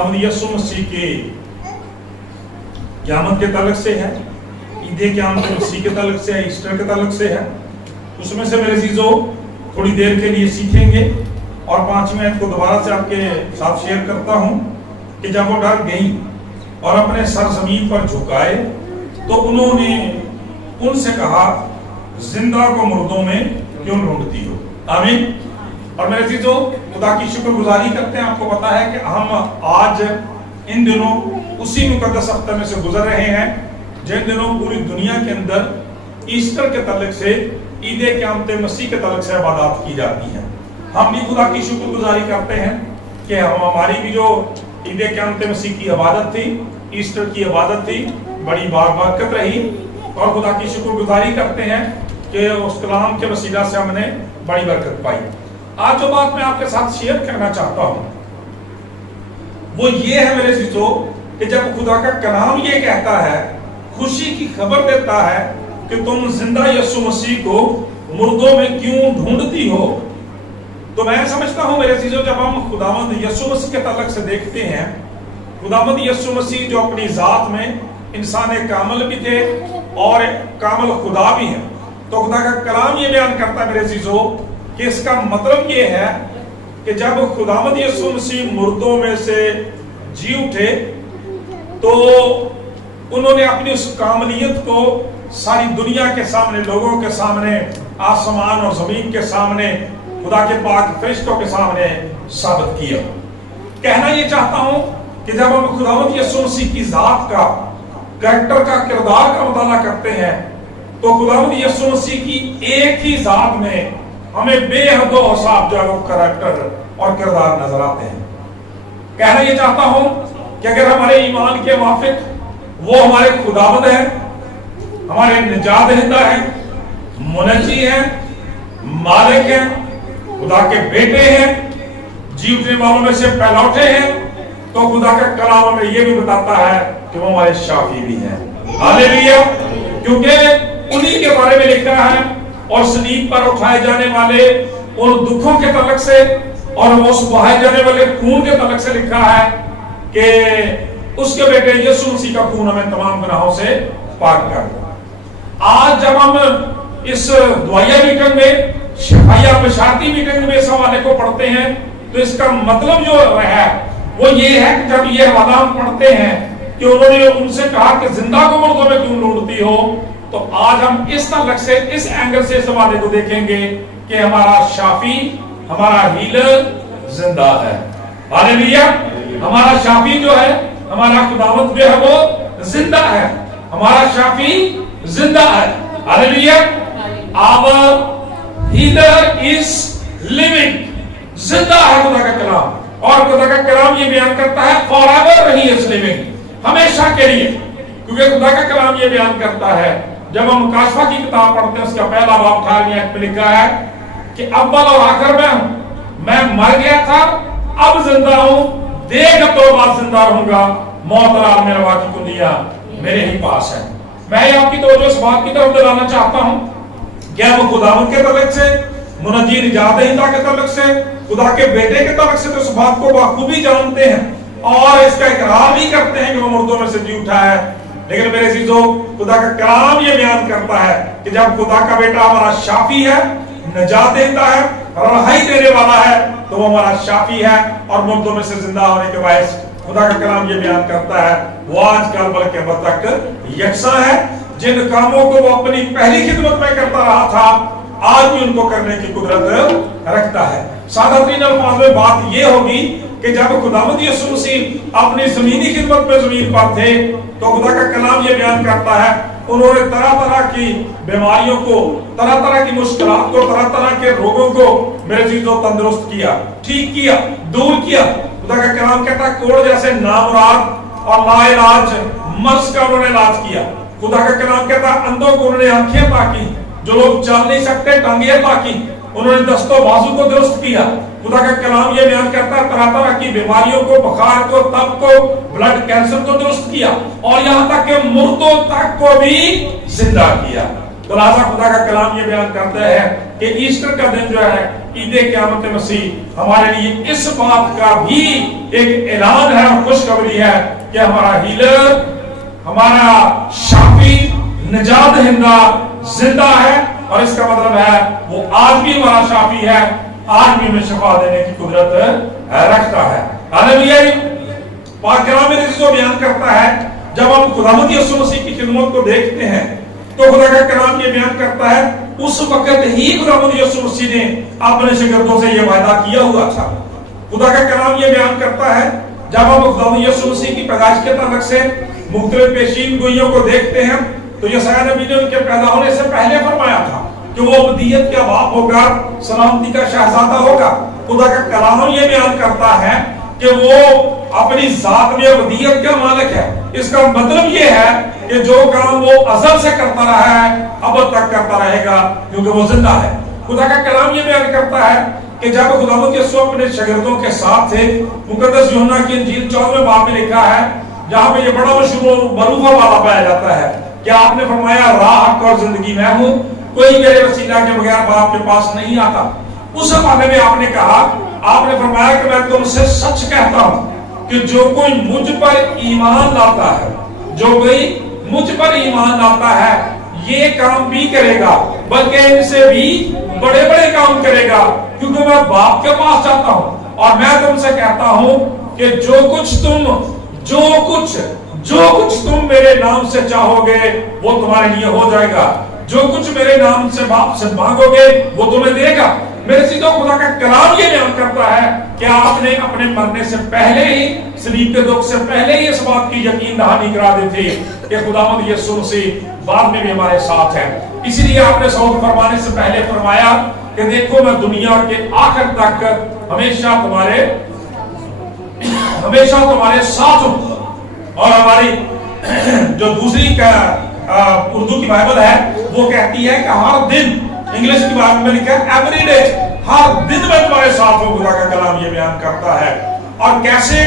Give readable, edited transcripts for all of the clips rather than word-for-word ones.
खुदावंद यीशु मसीह के क़यामत के ताल्लुक से है, ईद क़यामत मसीह के ताल्लुक से है, ईस्टर के ताल्लुक से है। उसमें से मेरे अजीजों थोड़ी देर के लिए सीखेंगे और 5वें आयत को दोबारा से आपके साथ शेयर करता हूं कि जब वो डर गई और अपने सर जमीन पर झुकाए तो उन्होंने उनसे कहा, जिंदा को मुर्दों में क्यों ढूंढती हो। आमीन। और मेरे अजीजों खुदा की शुक्रगुजारी करते हैं। आपको पता है कि हम आज इन दिनों उसी मुकद्दस हफ्ते में से गुजर रहे हैं जिन दिनों पूरी दुनिया के अंदर ईस्टर के ताल्लुक से, ईद क़यामत मसीह के ताल्लुक से इबादत की जाती है। हम भी खुदा की शुक्रगुजारी करते हैं कि हमारी भी जो ईद क़यामत मसीह की इबादत थी, ईस्टर की इबादत थी, बड़ी बारकत रही और खुदा की शुक्रगुजारी करते हैं कि उस कलाम के वसीला से हमने बड़ी बरकत पाई। आज जो बात मैं आपके साथ शेयर करना चाहता हूं वो ये है मेरे अजीजों कि जब खुदा का कलाम ये कहता है, खुशी की खबर देता है कि तुम जिंदा यीशु मसीह को मुर्दों में क्यों ढूंढती हो, तो मैं समझता हूं मेरे अजीजों जब हम खुदावंद यीशु मसीह के ताल्लुक से देखते हैं, खुदावंद यीशु मसीह जो अपनी जात में इंसान कामिल भी थे और कामिल खुदा भी है, तो खुदा का कलाम ये बयान करता है मेरे अजीजों कि इसका मतलब ये है कि जब खुदावंद यीशु मसीह मुर्दों में से जी उठे तो उन्होंने अपनी उस कामलियत को सारी दुनिया के सामने, लोगों के सामने, आसमान और जमीन के सामने, खुदा के पाक फरिश्तों के सामने साबित किया। कहना ये चाहता हूं कि जब हम खुदावंद यीशु मसीह की जात का, कैरेक्टर का, किरदार का मुताला करते हैं तो खुदावंद यीशु मसीह की एक ही जात में हमें बेहद औसाफ जो है वो कैरेक्टर और किरदार नजर आते हैं। कहना ये चाहता हूं कि अगर हमारे ईमान के मुताबिक वो हमारे खुदावंद है, हमारे निजात दहिंदा है, मुनज्जी है, मालिक है, खुदा के बेटे हैं, जी उठने वालों में से पहलौठे हैं, तो खुदा का कलाम हमें ये भी बताता है कि वो हमारे शाफी भी हैं। हालेलुया। क्योंकि उन्हीं के बारे में लिखा है और सलीब पर उठाए जाने वाले उन दुखों के ताल्लुक से और उस बहाए जाने वाले खून के ताल्लुक से लिखा है कि उसके बेटे यीशु मसीह का खून हमें तमाम गुनाहों से पाक कर दे। आज जब हम इस दुआया मीटिंग में, शिफाया बशारती मीटिंग में इस हवाले को पढ़ते हैं तो इसका मतलब जो है वो ये है कि जब ये हवाला हम पढ़ते हैं कि उन्होंने उनसे कहा कि जिंदा को मुर्दों में क्यों ढूंढती हो, तो आज हम इस ताल्लुक से, इस एंगल से इस हवाले को देखेंगे कि हमारा शाफी, हमारा हीलर जिंदा है। हालेलुया। हमारा शाफी जो है, हमारा खुदावंद जो है वो जिंदा है, हमारा शाफी जिंदा है। Hallelujah. Our healer is living, जिंदा है खुदा का कलाम। और खुदा का कलाम ये बयान करता है फॉरएवर ही इज लिविंग, हमेशा के लिए। क्योंकि खुदा का कलाम ये बयान करता है, जब हम काशफा की किताब पढ़ते हैं उसका पहला बाब 18वें आयत में लिखा है कि अव्वल और आखिर में हूं, मैं मर गया था, अब जिंदा हूं, देख तो बाद जिंदा रहूंगा, मौत और आलम रवा की कुंजियां मेरे ही पास है। मैं आपकी तवज्जो इस बात की तरफ दिलाना चाहता हूं कि हम खुदावंद के ताल्लुक से, मुनज्जी निजात दहिंदा के ताल्लुक से, खुदा के बेटे के ताल्लुक से तो इस बात को बखूबी जानते हैं और इसका इकरार भी करते हैं कि वो मुर्दों में से जी उठा है। लेकिन मेरे अजीजों खुदा का कलाम ये बयान करता है कि जब खुदा का बेटा हमारा शाफी है, निजात देता है, रहाई देने वाला है, तो वो हमारा शाफी है और मुर्दों में से जिंदा होने के बायस खुदा का कलाम ये बयान करता है वो आज कल बल्कि अब तक यकसा है। जिन कामों को वो अपनी पहली खिदमत में करता रहा था, आज भी उनको करने की कुदरत रखता है। सादा तीन अल्फाज में बात ये होगी कि जब खुदावंद यीशु मसीह अपनी जमीनी खिदमत में जमीन पर थे तो खुदा का कलाम ये बयान करता है उन्होंने तरह तरह की बीमारियों को, तरह तरह की मुश्किलात को, तरह तरह के रोगों को मेरे चीजों तंदुरुस्त किया, ठीक किया, दूर किया। खुदा का कलाम कहता है कोड़ जैसे नामुराद और लाइलाज मर्ज का उन्होंने इलाज किया। खुदा का कलाम कहता है अंधों को उन्होंने आंखें ताकी, जो लोग चल नहीं सकते टांगे ताकी, उन्होंने दस्तों बाजू को दुरुस्त किया। खुदा का कलाम ये बयान करता है तरह तरह की बीमारियों को, बुखार को, तप को, ब्लड कैंसर को दुरुस्त किया और यहाँ तक कि मुर्दों तक को भी जिंदा किया। तो लिहाजा खुदा का कलाम ये बयान करता है कि ईस्टर का दिन जो है عید قیامت مسیح ہمارے لیے اس بات کا بھی ایک اعلان ہے اور خوشخبری ہے کہ ہمارا ہیلر، ہمارا شافی، نجات دہندہ زندہ ہے، اور اس کا مطلب ہے وہ آج بھی ہمارا شافی ہے، آج بھی ہمیں شفا دینے کی قدرت رکھتا ہے۔ ہاللیلویہ۔ پاک کلام میں اس کو بیان کرتا ہے، جب ہم خداوند یسوع مسیح کی خدمت کو دیکھتے ہیں تو خدا کا کلام یہ بیان کرتا ہے اس وقت ہی خداوند یسوع مسیح نے اپنے شاگردوں سے یہ وعدہ کیا ہوا تھا۔ خدا کا کلام یہ بیان کرتا ہے جب ہم خداوند یسوع مسیح کی پیدائش کے تعلق سے مختلف پیشین گوئیوں کو دیکھتے ہیں تو یسعیاہ نبی نے ان کے پیدا ہونے سے پہلے فرمایا تھا کہ وہ ابدیت کا باپ ہوگا، سلامتی کا شہزادہ ہوگا۔ خدا کا کلام یہ بیان کرتا ہے کہ وہ اپنی ذات میں ابدیت کا مالک ہے۔ اس کا مطلب یہ ہے کہ جو کام وہ ازل سے کرتا رہا ہے اب تک کرتا رہے گا کیونکہ وہ زندہ ہے۔ خدا کا کلام یہ بیان کرتا ہے کہ جب خداوند یسوع اپنے شاگردوں کے ساتھ تھے، مقدس یوحنا کی انجیل 14ویں باب میں لکھا ہے، جہاں پہ یہ بڑا مشہور مروفہ والا پایا جاتا ہے کہ آپ نے فرمایا راہ، حق اور زندگی میں ہوں، کوئی میرے وسیلہ کے بغیر باپ کے پاس نہیں آتا۔ اس حوالے میں آپ نے کہا، آپ نے فرمایا کہ میں تم سے سچ کہتا ہوں کہ جو کوئی مجھ پر ایمان لاتا ہے، جو کوئی مجھ پر ایمان لاتا ہے یہ کام بھی کرے گا، بلکہ ان سے بھی بڑے بڑے کام کرے گا، کیونکہ میں باپ کے پاس جاتا ہوں۔ اور میں تم سے کہتا ہوں کہ جو کچھ تم میرے نام سے چاہو گے وہ تمہارے لیے ہو جائے گا، جو کچھ میرے نام سے باپ سے مانگو گے وہ تمہیں دے گا۔ میرے سیدھو خدا کا کلام یہ بیان کرتا ہے کہ آپ نے اپنے مرنے سے پہلے ہی، صلیب کے دکھ سے پہلے ہی اس بات کی یقین دہانی کرا دی تھی کہ خداوند یسوع مسیح بعد میں بھی ہمارے ساتھ ہے۔ اسی لیے آپ نے صعود فرمانے سے پہلے فرمایا کہ دیکھو میں دنیا کے آخر تک ہمیشہ تمہارے ساتھ ہوں۔ اور ہماری جو دوسری اردو کی بائبل ہے وہ کہتی ہے کہ ہر دن، انگلش کی بائبل میں لکھا ہے ایوری ڈے، ہر دن میں تمہارے ساتھ ہوں۔ خدا کا کلام یہ بیان کرتا ہے۔ اور کیسے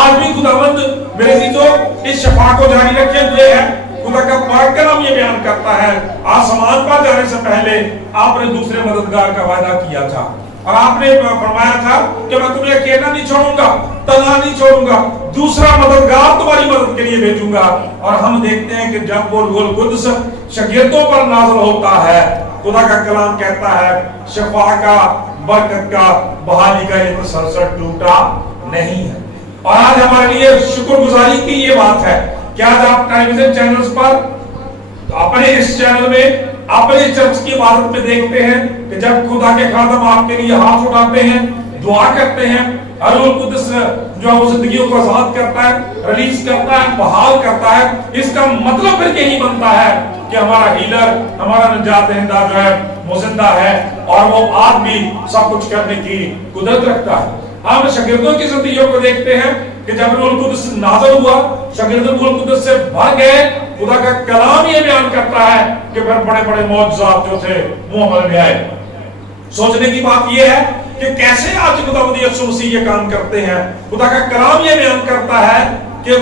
آج بھی خداوند میرے عزیزو اس شفاعت کو جاری رکھے ہوئے ہے۔ خدا کا پاک کلام یہ بیان کرتا ہے آسمان پر جانے سے پہلے آپ نے دوسرے مددگار کا وعدہ کیا تھا، اور آپ نے فرمایا تھا کہ میں تمہیں اکیلا نہیں چھوڑوں گا، تنہا نہیں چھوڑوں گا، دوسرا مددگار تمہاری مدد کے لیے بھیجوں گا۔ اور ہم دیکھتے ہیں کہ جب وہ روح القدس شاگردوں پر نازل ہوتا ہے، خدا کا کلام کہتا ہے شفا کا، برکت کا، بحالی کا یہ تسلسل ٹوٹا نہیں ہے۔ اور آج ہمارے لیے شکر گزاری کی یہ بات ہے کہ آج آپ ٹیلی ویژن چینلز پر اپنے اس چینل میں اپنے چرچ کی عبادت میں دیکھتے ہیں کہ جب خدا کے خادم آپ کے لیے ہاتھ اٹھاتے ہیں، دعا کرتے ہیں، روح القدس جو ہے وہ زندگیوں کو آزاد کرتا ہے، ریلیز کرتا ہے، بحال کرتا ہے۔ اس کا مطلب پھر یہی بنتا ہے کہ ہمارا ہیلر، ہمارا نجات دہندہ جو ہے وہ زندہ ہے اور وہ آج بھی سب کچھ کرنے کی قدرت رکھتا ہے۔ ہم شاگردوں کی زندگیوں کو دیکھتے ہیں کہ جب روح القدس نازل ہوا، شاگرد روح القدس سے بھر گئے، خدا کا کلام یہ بیان کرتا ہے کہ پھر بڑے بڑے معجزات جو تھے وہ عمل میں آئے۔ سوچنے کی بات یہ ہے کہ کیسے آج خداوند یسوع مسیح یہ کام کرتے ہیں۔ خدا کا کلام یہ بیان کرتا ہے کہ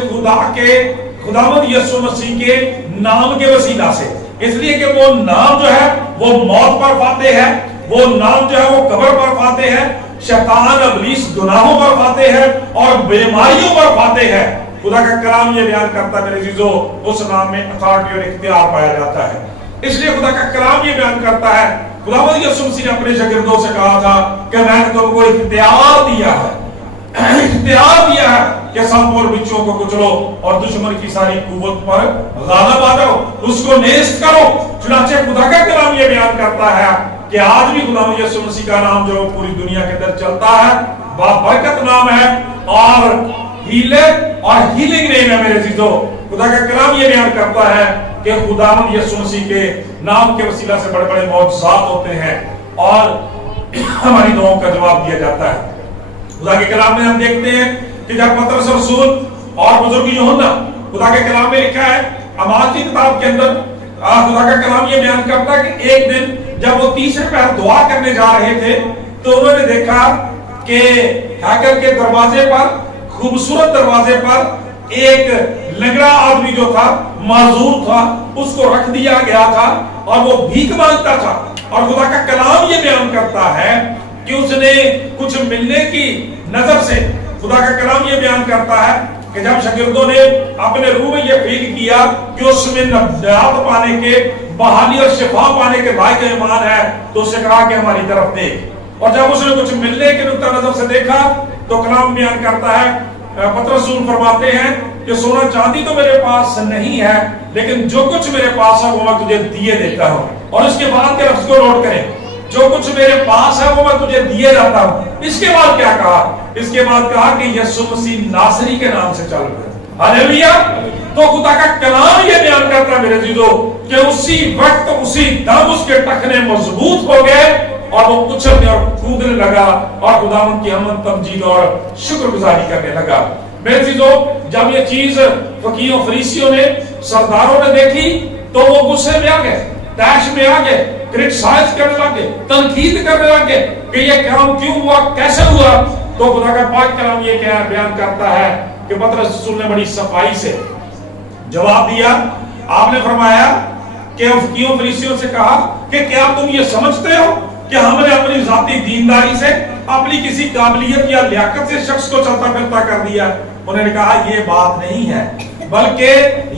خداوند یسوع مسیح کے نام کے وسیلہ سے، اس لیے کہ وہ نام جو ہے وہ موت پر فاتح ہے، وہ نام جو ہے وہ قبر پر فاتح ہے، شیطان ابلیس گناہوں پر فاتح ہے اور بیماریوں پر فاتح ہے۔ خدا کا کلام یہ بیان کرتا ہے میرے عزیزو اس نام میں اتھارٹی اور اختیار پایا جاتا ہے۔ اس لیے خدا کا کلام یہ بیان کرتا ہے، خداوند یسوع مسیح نے اپنے شاگردوں سے کہا تھا کہ میں نے تم کو اختیار دیا ہے، اختیار دیا ہے کہ سانپ اور بچھوؤں کو کچلو اور دشمن کی ساری قوت پر غالب آ جاؤ، اس کو نیست کرو۔ چنانچہ خدا کا کلام یہ بیان کرتا ہے کہ آج بھی خداوند یسوع مسیح کا نام جو پوری دنیا کے اندر چلتا ہے بابرکت نام ہے اور ہیلر اور ہیلنگ نیم ہے میرے عزیزو۔ خدا کا کلام یہ بیان کرتا ہے کہ خداوند یسوع مسیح کے نام کے وسیلہ سے بڑے بڑے معجزات ہوتے ہیں اور ہماری دعاؤں کا جواب دیا جاتا ہے۔ خدا کے کلام میں ہم دیکھتے ہیں کہ جب پترس رسول اور بزرگ یوحنا، خدا کے کلام میں لکھا ہے اعمال کی کتاب کے اندر، خدا کا کلام یہ بیان کرتا ہے کہ ایک دن جب وہ تیسرے پہر دعا کرنے جا رہے تھے تو انہوں نے دیکھا کہ ہیکل کے دروازے پر، خوبصورت دروازے پر ایک لنگڑا آدمی جو تھا، معذور تھا، اس کو رکھ دیا گیا تھا اور وہ بھیک مانگتا تھا۔ اور خدا کا کلام یہ بیان کرتا ہے कि उसने कुछ मिलने की नजर से, खुदा का कलाम ये बयान करता है कि जब शागिर्दों ने अपने रूह में ये फील किया कि उसमें नजात पाने के, बहाली और शिफा पाने के लायक ईमान है, तो उससे कहा कि हमारी तरफ देख। और जब उसने कुछ मिलने के नुक्ता नजर से देखा तो कलाम बयान करता है, पतरस रसूल फरमाते हैं कि सोना चांदी तो मेरे पास नहीं है, लेकिन जो कुछ मेरे पास है वो मैं तुझे दिए देता हूं। और इसके बाद के लफ्ज को नोट करें, जो कुछ मेरे पास है वो मैं तुझे दिए जाता हूं। इसके बाद क्या कहा? इसके बाद कहा कि यीशु मसीह नासरी के नाम से चल पड़े। हालेलुया। तो खुदा का कलाम ये बयान करता है मेरे जीजों कि उसी वक्त उसी दम उसके टखने मजबूत हो गए और वो उछलने और कूदने लगा और खुदावंद की हमद तमजीद और शुक्रगुजारी करने लगा। मेरे जीजों, जब ये चीज फकीरों फरीसियों ने, सरदारों ने देखी तो वो गुस्से में आ गए, तैश में आ गए, क्रिटिसाइज करने लगे, तनकीद करने लगे कि ये काम क्यों हुआ, कैसे हुआ। तो खुदा का पाक कलाम ये क्या बयान करता है कि पतरस रसूल ने बड़ी सफाई से जवाब दिया। आपने फरमाया कि फकीरों फरीसियों से कहा कि क्या तुम ये समझते हो कि हमने अपनी जाती दीनदारी से, अपनी किसी काबिलियत या लियाकत से शख्स को चलता फिरता कर दिया? उन्होंने कहा ये बात नहीं है, बल्कि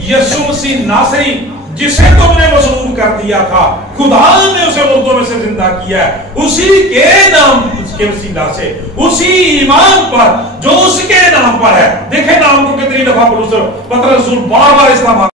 यीशु मसीह नासरी जिसे तुमने मसलूब कर दिया था, खुदा ने उसे मुर्दों में से जिंदा किया है, उसी के नाम, उसके वसीला से, उसी ईमान पर जो उसके नाम पर है। देखे नाम को कितनी दफा पतरस रसूल बार बार इस्तेमाल